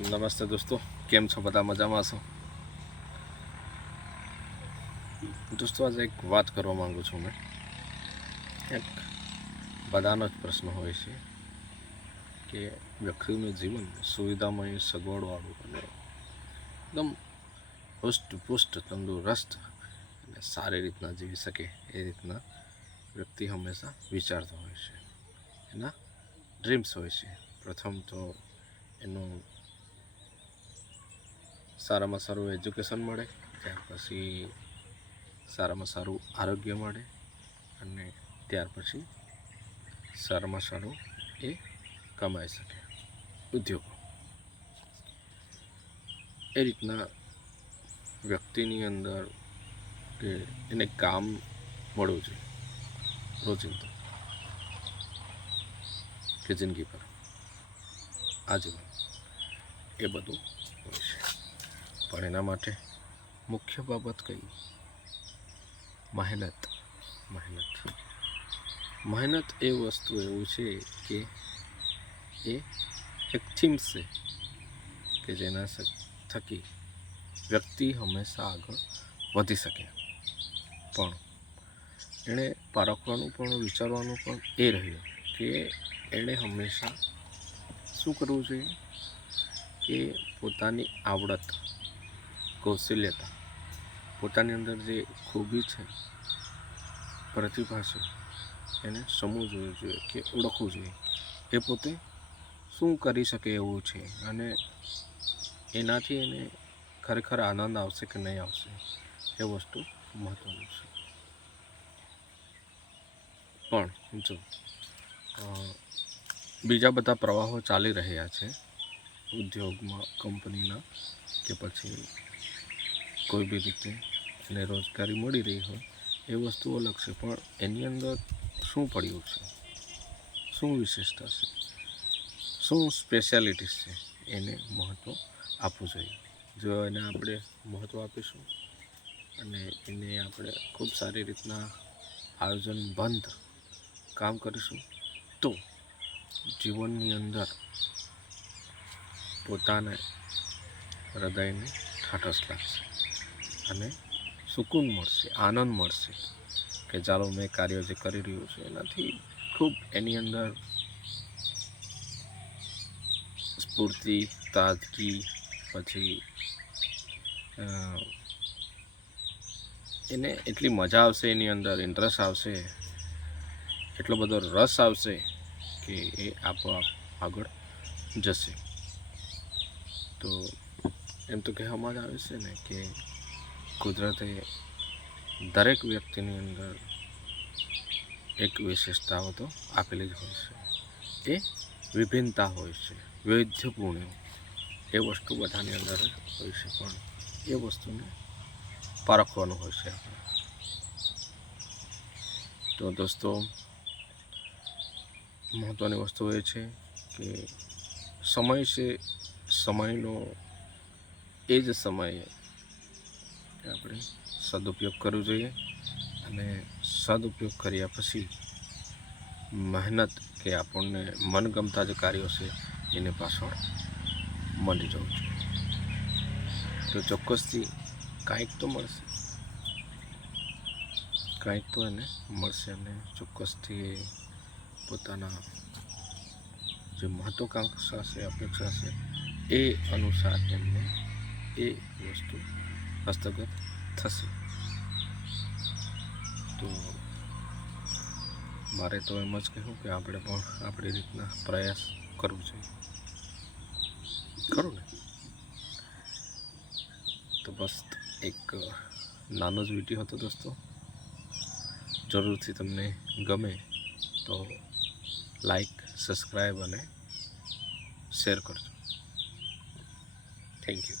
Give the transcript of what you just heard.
નમસ્તે દોસ્તો, કેમ છો? બધા મજામાં છો? દોસ્તો, આજે એક વાત કરવા માંગુ છું મેં. એક બધાનો જ પ્રશ્ન હોય છે કે વ્યક્તિનું જીવન સુવિધામય, સગવડવાળું અને એકદમ હુષ્ટપુષ્ટ, તંદુરસ્ત અને સારી રીતના જીવી શકે એ રીતના વ્યક્તિ હંમેશા વિચારતો હોય છે. એના ડ્રીમ્સ હોય છે. પ્રથમ તો એનું સારામાં સારું એજ્યુકેશન મળે, ત્યાર પછી સારામાં સારું આરોગ્ય મળે અને ત્યાર પછી સારામાં સારું એ કમાઈ શકે. ઉદ્યોગો એ રીતના વ્યક્તિની અંદર કે એને કામ મળવું જોઈએ રોજિંદુ કે જિંદગી પર આજીવન, એ બધું હોય છે. પણ એના માટે મુખ્ય બાબત કઈ? મહેનત. મહેનત એ વસ્તુ એવું છે કે એ એક થીમ્સ છે કે જેના થકી વ્યક્તિ હંમેશા આગળ વધી શકે. પણ એણે પારખવાનું પણ, વિચારવાનું પણ એ રહ્યું કે એણે હંમેશા શું કરવું જોઈએ કે પોતાની આવડત, કૌશલ્યતા, પોતાની અંદર જે ખૂબી છે, પ્રતિભા છે, એને સમજવું જોઈએ કે ઓળખવું જોઈએ એ પોતે શું કરી શકે એવું છે અને એનાથી એને ખરેખર આનંદ આવશે કે નહીં આવશે એ વસ્તુ મહત્ત્વનું છે. પણ જો બીજા બધા પ્રવાહો ચાલી રહ્યા છે ઉદ્યોગમાં, કંપનીના, કે પછી કોઈ બી રીતે એને રોજગારી મળી રહી હોય એ વસ્તુ અલગ છે. પણ એની અંદર શું પડ્યું છે, શું વિશેષતા છે, શું સ્પેશિયાલિટીઝ છે, એને મહત્ત્વ આપવું જોઈએ. જો એને આપણે મહત્ત્વ આપીશું અને એને આપણે ખૂબ સારી રીતના આયોજનબદ્ધ કામ કરીશું તો જીવનની અંદર પોતાને હૃદયને ઠાઠસ લાગશે અને સુકૂન મળશે, આનંદ મળશે કે ચાલો મેં કાર્ય જે કરી રહ્યું છું એનાથી ખૂબ એની અંદર સ્ફૂર્તિ, તાજગી, પછી એને એટલી મજા આવશે, એની અંદર ઇન્ટરેસ્ટ આવશે, એટલો બધો રસ આવશે કે એ આપોઆપ આગળ જશે. તો એમ તો કહેવામાં આવે છે ને કે કુદરતે દરેક વ્યક્તિની અંદર એક વિશેષતાઓ તો આપેલી જ હોય છે. એ વિભિન્નતા હોય છે, વૈવિધ્યપૂર્ણ એ વસ્તુ બધાની અંદર હોય છે. પણ એ વસ્તુને પારખવાનું હોય છે આપણે. તો દોસ્તો, મહત્ત્વની વસ્તુ એ છે કે સમય છે, સમયનો એ જ સમયે આપણે સદુપયોગ કરવો જોઈએ અને સદુપયોગ કર્યા પછી મહેનત કે આપણને મનગમતા જે કાર્યો છે એને પાછળ મળી જવું જોઈએ. તો ચોક્કસથી કાંઈક તો મળશે, કાંઈક તો એને મળશે અને ચોક્કસથી પોતાના જે મહત્વાકાંક્ષા છે, અપેક્ષા છે એ અનુસાર એમને એ વસ્તુ હસ્તગત થશે. તો મારે તો એમ જ કહેવું કે આપણે પણ આપણી રીતના પ્રયાસ કરવો જોઈએ, ખરું ને? તો બસ એક નાનો જ વિડીયો હતો દોસ્તો. જરૂરથી તમને ગમે તો લાઈક, સબસ્ક્રાઈબ અને શેર કરજો. Thank you.